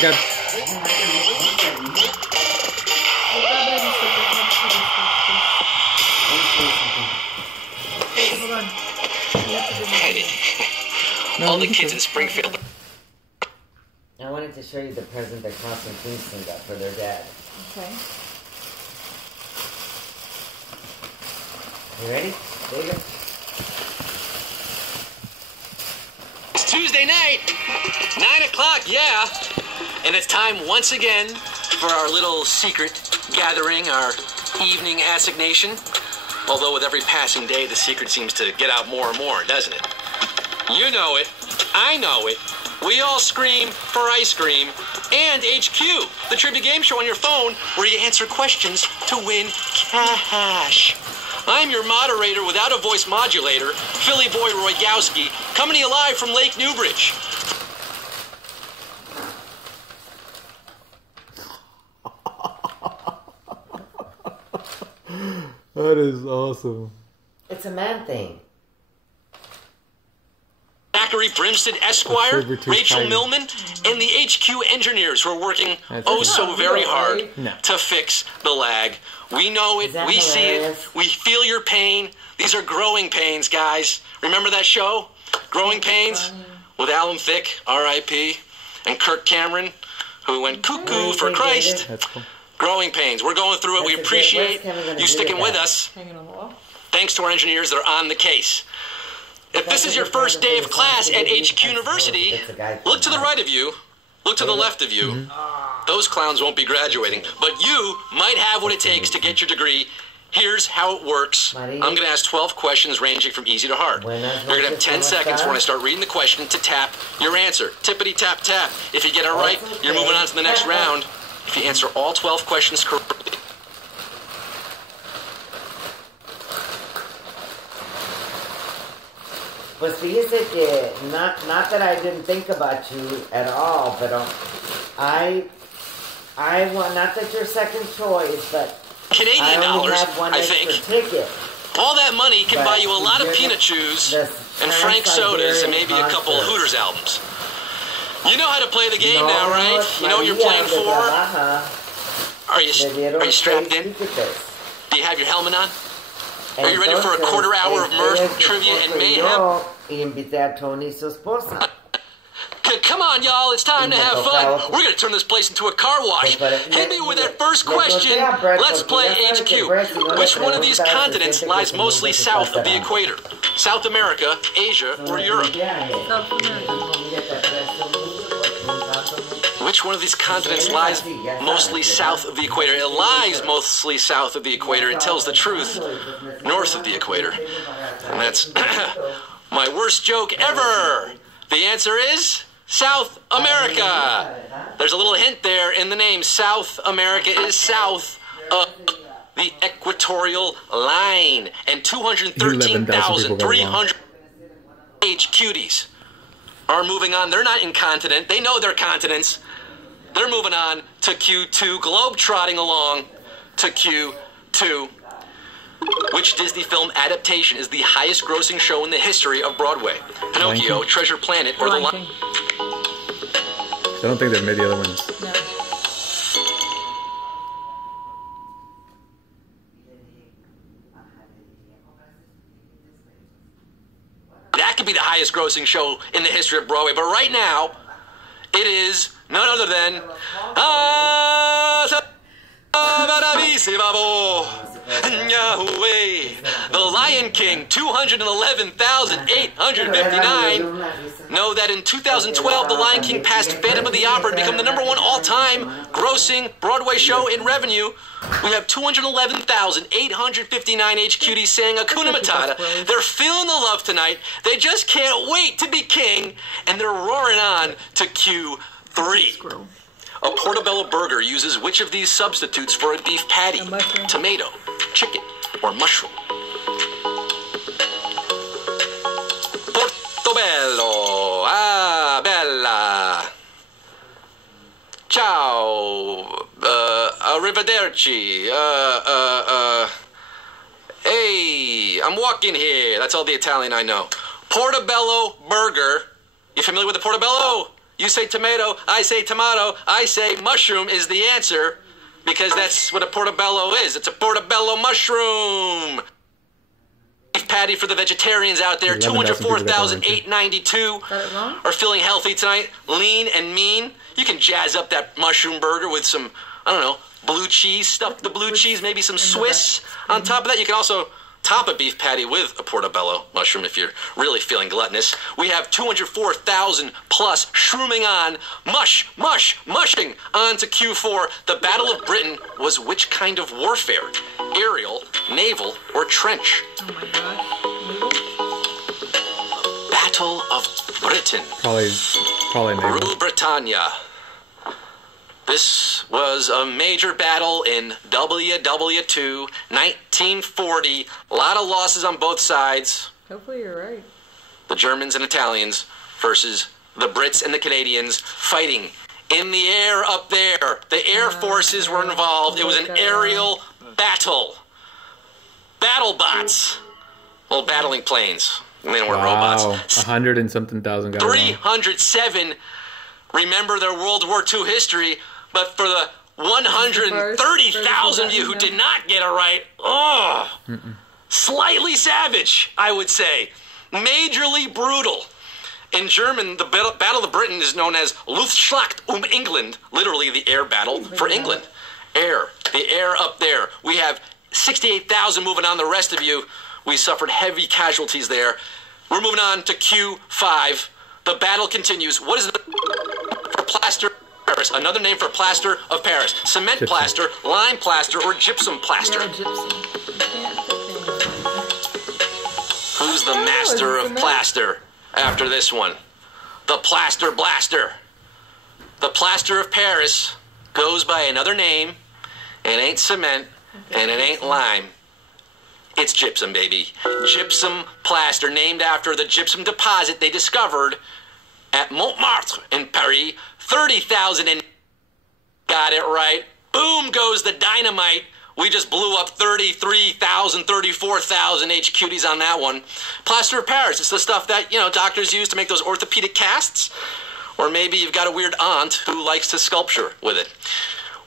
got... All the kids in Springfield. I wanted to show you the present that Klaus and Kingston got for their dad. Okay. You ready? There you go. It's Tuesday night, 9 o'clock, yeah. And it's time once again for our little secret gathering, our evening assignation. Although with every passing day, the secret seems to get out more and more, doesn't it? You know it. I know it. We all scream for ice cream and HQ, the trivia game show on your phone where you answer questions to win cash. I'm your moderator without a voice modulator, Philly Boy Roygowski, coming to you live from Lake Newbridge. That is awesome. It's a man thing. Zachary Brimstead Esquire, Rachel Millman, and the HQ engineers who are working so very hard to fix the lag. We know it, we see it, we feel your pain. These are growing pains, guys. Remember that show? Growing Pains? With Alan Thicke, R.I.P., and Kirk Cameron, who went cuckoo for Christ. Cool. Growing Pains. We're going through it. We appreciate you sticking with us. Thanks to our engineers that are on the case. If this is your first day of class at HQ University, look to the right of you, look to the left of you. Those clowns won't be graduating, but you might have what it takes to get your degree. Here's how it works. I'm going to ask 12 questions ranging from easy to hard. You're going to have 10 seconds when I start reading the question to tap your answer. Tippity tap tap. If you get it right, you're moving on to the next round. If you answer all 12 questions correctly, Pues fíjese que, not that I didn't think about you at all, but I want, not that you're second choice, but Canadian dollars, I think. Ticket. All that money can buy you a lot of peanut chews and Frank sodas and maybe a couple of Hooters albums. You know how to play the game now, right? You know what you're playing for? Are you strapped in? Do you have your helmet on? Are you ready for a quarter hour of mirth, trivia, and mayhem? Come on, y'all. It's time to have fun. We're going to turn this place into a car wash. Hit me with that first question. Let's play HQ. Which one of these continents lies mostly south of the equator? South America, Asia, or Europe? Which one of these continents lies mostly south of the equator? It lies mostly south of the equator. It tells the truth north of the equator. And that's my worst joke ever. The answer is South America. There's a little hint there in the name. South America is south of the equatorial line. And 213,300 HQties are moving on. They're not incontinent. They know they're continents. They're moving on to Q2, globe-trotting along to Q2. Which Disney film adaptation is the highest-grossing show in the history of Broadway? Pinocchio, Treasure Planet, or The Lion King? I don't think they've made the other ones. No. That could be the highest-grossing show in the history of Broadway, but right now, it is none other than Yahweh. The Lion King, 211,859. Know that in 2012, The Lion King passed Phantom of the Opera to become the #1 all-time grossing Broadway show in revenue. We have 211,859 HQDs saying Hakuna Matata. They're feeling the love tonight. They just can't wait to be king, and they're roaring on to Q3. A Portobello burger uses which of these substitutes for a beef patty? Tomato, chicken, or mushroom? Portobello, ah, bella. Ciao, arrivederci, hey, I'm walking here. That's all the Italian I know. Portobello burger. You familiar with the Portobello? You say tomato, I say tomato, I say mushroom is the answer because that's what a portobello is. It's a portobello mushroom. Beef patty for the vegetarians out there, 204,892 are feeling healthy tonight, lean and mean. You can jazz up that mushroom burger with some, I don't know, blue cheese, stuff the blue cheese, maybe some Swiss on top of that. You can also top a beef patty with a portobello mushroom if you're really feeling gluttonous. We have 204,000 plus shrooming on, mushing on to Q4. The Battle of Britain was which kind of warfare? Aerial, naval, or trench? Oh my gosh. Battle of Britain. Probably naval. Rule Britannia. This was a major battle in WW2, 1940. A lot of losses on both sides. Hopefully you're right. The Germans and Italians versus the Brits and the Canadians fighting in the air up there. The Air Forces were involved. It was an aerial battle. Battle bots. Well, battling planes. And they weren't robots. 100 and something thousand got it wrong. 307. Remember their World War II history. But for the 130,000 of you who did not get it right, slightly savage, I would say. Majorly brutal. In German, the Battle of Britain is known as Luftschlacht England, literally the air battle for England. Air, the air up there. We have 68,000 moving on. The rest of you, we suffered heavy casualties there. We're moving on to Q5. The battle continues. What is the for plaster? Paris. Another name for plaster of Paris. Cement plaster, lime plaster, or gypsum plaster. Yeah, gypsum. Who's the master of plaster after this one? The Plaster Blaster. The plaster of Paris goes by another name. It ain't cement, and it ain't lime. It's gypsum, baby. Gypsum plaster, named after the gypsum deposit they discovered at Montmartre in Paris. 30,000 and got it right. Boom goes the dynamite. We just blew up 33,000, 34,000 HQTs on that one. Plaster of Paris. It's the stuff that, doctors use to make those orthopedic casts. Or maybe you've got a weird aunt who likes to sculpture with it.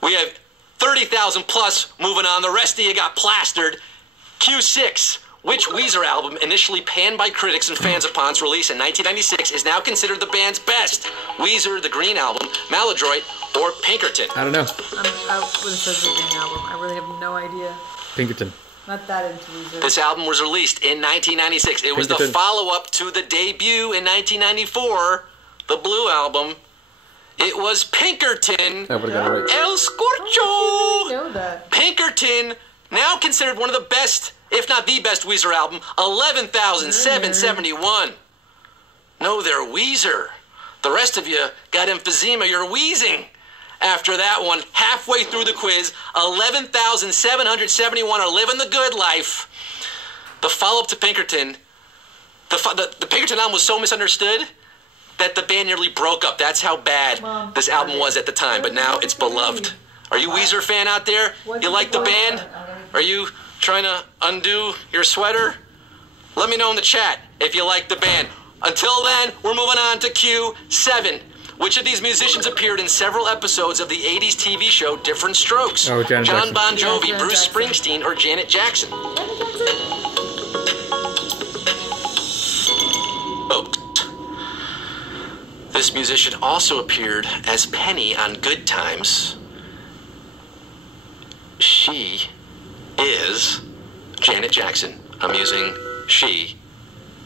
We have 30,000 plus moving on. The rest of you got plastered. Q6. Which Weezer album, initially panned by critics and fans upon its release in 1996, is now considered the band's best? Weezer, The Green Album, Maladroit, or Pinkerton? I don't know. I would have said the Green Album. I really have no idea. Pinkerton. Not that into Weezer. This album was released in 1996. It was the follow-up to the debut in 1994, the Blue Album. It was Pinkerton. I would've got it right. El Scorcho. I know that. Pinkerton, now considered one of the best, if not the best Weezer album, 11,771. No, they're Weezer. The rest of you got emphysema. You're wheezing. After that one, halfway through the quiz, 11,771 are living the good life. The follow-up to Pinkerton, the Pinkerton album was so misunderstood that the band nearly broke up. That's how bad this album was at the time, but now it's beloved. Are you a Weezer fan out there? You like the band? Are you trying to undo your sweater? Let me know in the chat if you like the band. Until then, we're moving on to Q7. Which of these musicians appeared in several episodes of the 80s TV show Different Strokes? Oh, Janet John Jackson. Bon Jovi, Yeah, Janet Bruce Jackson. Springsteen, or Janet Jackson? Folks. This musician also appeared as Penny on Good Times. She is Janet Jackson. I'm using she.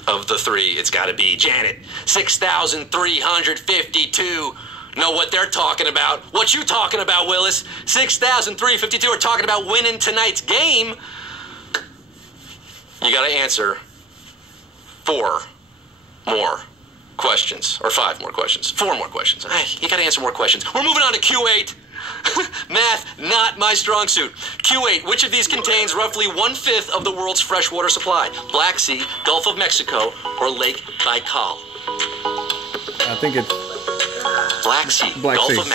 Of the three, it's got to be Janet. 6,352. Know what they're talking about. What you talking about, Willis? 6,352 are talking about winning tonight's game. You got to answer 4 more questions. Or 5 more questions. 4 more questions. You got to answer more questions. We're moving on to Q8. Math, not my strong suit. Q8, which of these contains roughly 1/5 of the world's freshwater supply? Black Sea, Gulf of Mexico, or Lake Baikal? I think it's Black Sea, Black Gulf Sea. of Mexico.